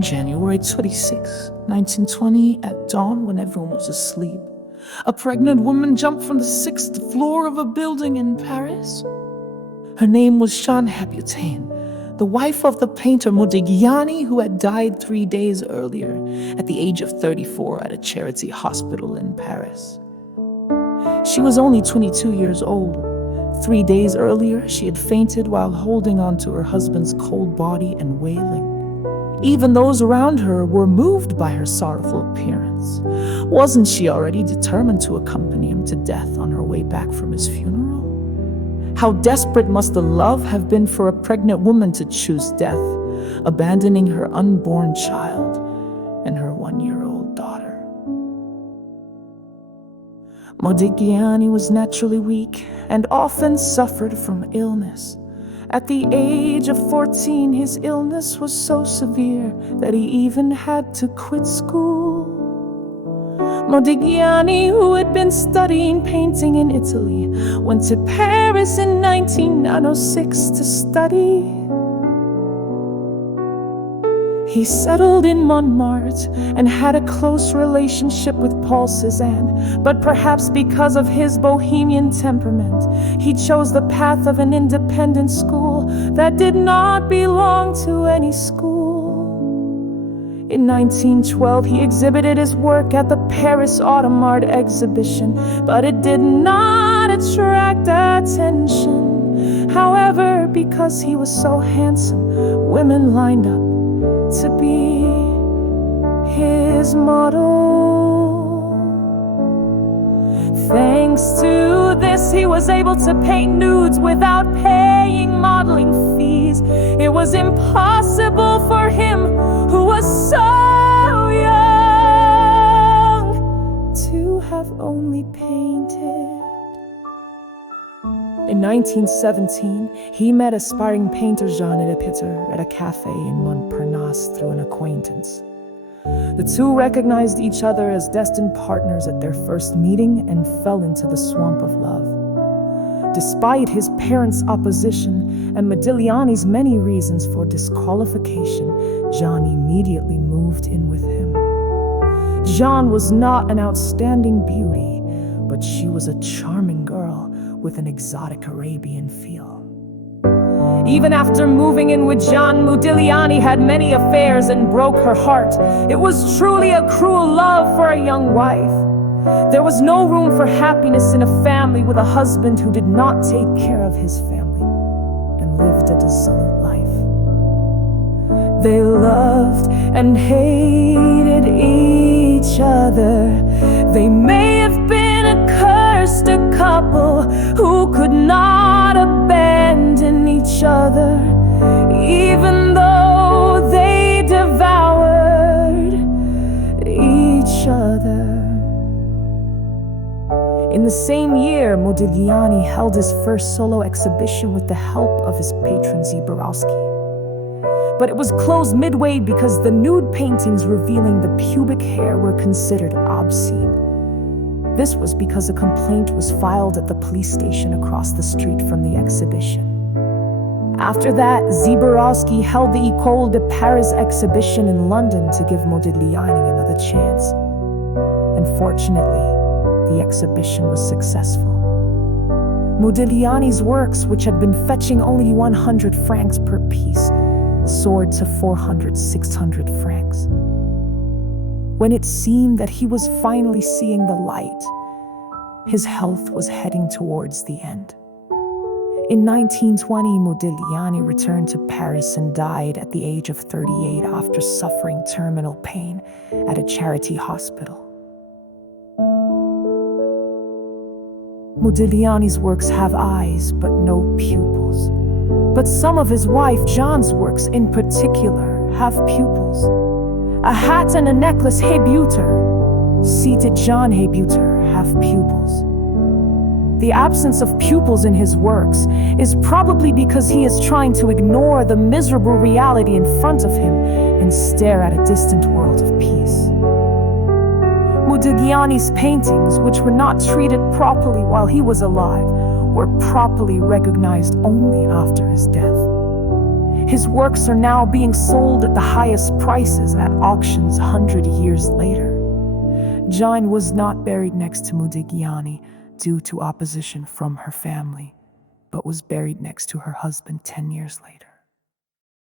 on January 26, 1920, at dawn when everyone was asleep, a pregnant woman jumped from the 6th floor of a building in Paris. Her name was Jeanne, the wife of the painter Modigliani, who had died 3 days earlier at the age of 34 at a charity hospital in Paris. She was only 22 years old. 3 days earlier, she had fainted while holding on to her husband's cold body and wailing. Even those around her were moved by her sorrowful appearance. Wasn't she already determined to accompany him to death on her way back from his funeral? How desperate must the love have been for a pregnant woman to choose death, abandoning her unborn child and her 1-year-old daughter. Modigliani was naturally weak and often suffered from illness. At the age of 14, his illness was so severe that he even had to quit school. Modigliani, who had been studying painting in Italy, went to Paris in 1906 to study. He settled in Montmartre and had a close relationship with Paul Cézanne, but perhaps because of his bohemian temperament, he chose the path of an independent school that did not belong to any school. In 1912, he exhibited his work at the Paris Autumn Art Exhibition, but it did not attract attention. However, because he was so handsome, women lined up to be his model. Thanks to this, he was able to paint nudes without paying modeling fees. It was impossible for him, who was so young, to have only painted. In 1917, he met aspiring painter Jeanne at a cafe in Montparnasse through an acquaintance. The two recognized each other as destined partners at their first meeting and fell into the swamp of love. Despite his parents' opposition and Modigliani's many reasons for disqualification, Jeanne immediately moved in with him. Jeanne was not an outstanding beauty, but she was a charming girl with an exotic Arabian feel. Even after moving in with Jeanne, Modigliani had many affairs and broke her heart. It was truly a cruel love for a young wife. There was no room for happiness in a family with a husband who did not take care of his family and lived a dissolute life. They loved and hated each other. They may have been a cursed couple who could not abandon each other, even though they devoured each other. In the same year, Modigliani held his first solo exhibition with the help of his patron Zeborowski. But it was closed midway because the nude paintings revealing the pubic hair were considered obscene. This was because a complaint was filed at the police station across the street from the exhibition. After that, Zeborowski held the École de Paris exhibition in London to give Modigliani another chance. Unfortunately, the exhibition was successful. Modigliani's works, which had been fetching only 100 francs per piece, soared to 400, 600 francs. When it seemed that he was finally seeing the light, his health was heading towards the end. In 1920, Modigliani returned to Paris and died at the age of 38 after suffering terminal pain at a charity hospital. Modigliani's works have eyes but no pupils. But some of his wife Jeanne's works in particular have pupils. A hat and a necklace Hébuter, seated Jeanne Hébuter, have pupils. The absence of pupils in his works is probably because he is trying to ignore the miserable reality in front of him and stare at a distant world of peace. Modigliani's paintings, which were not treated properly while he was alive, were properly recognized only after his death. His works are now being sold at the highest prices at auctions 100 years later. Jeanne was not buried next to Modigliani due to opposition from her family, but was buried next to her husband 10 years later.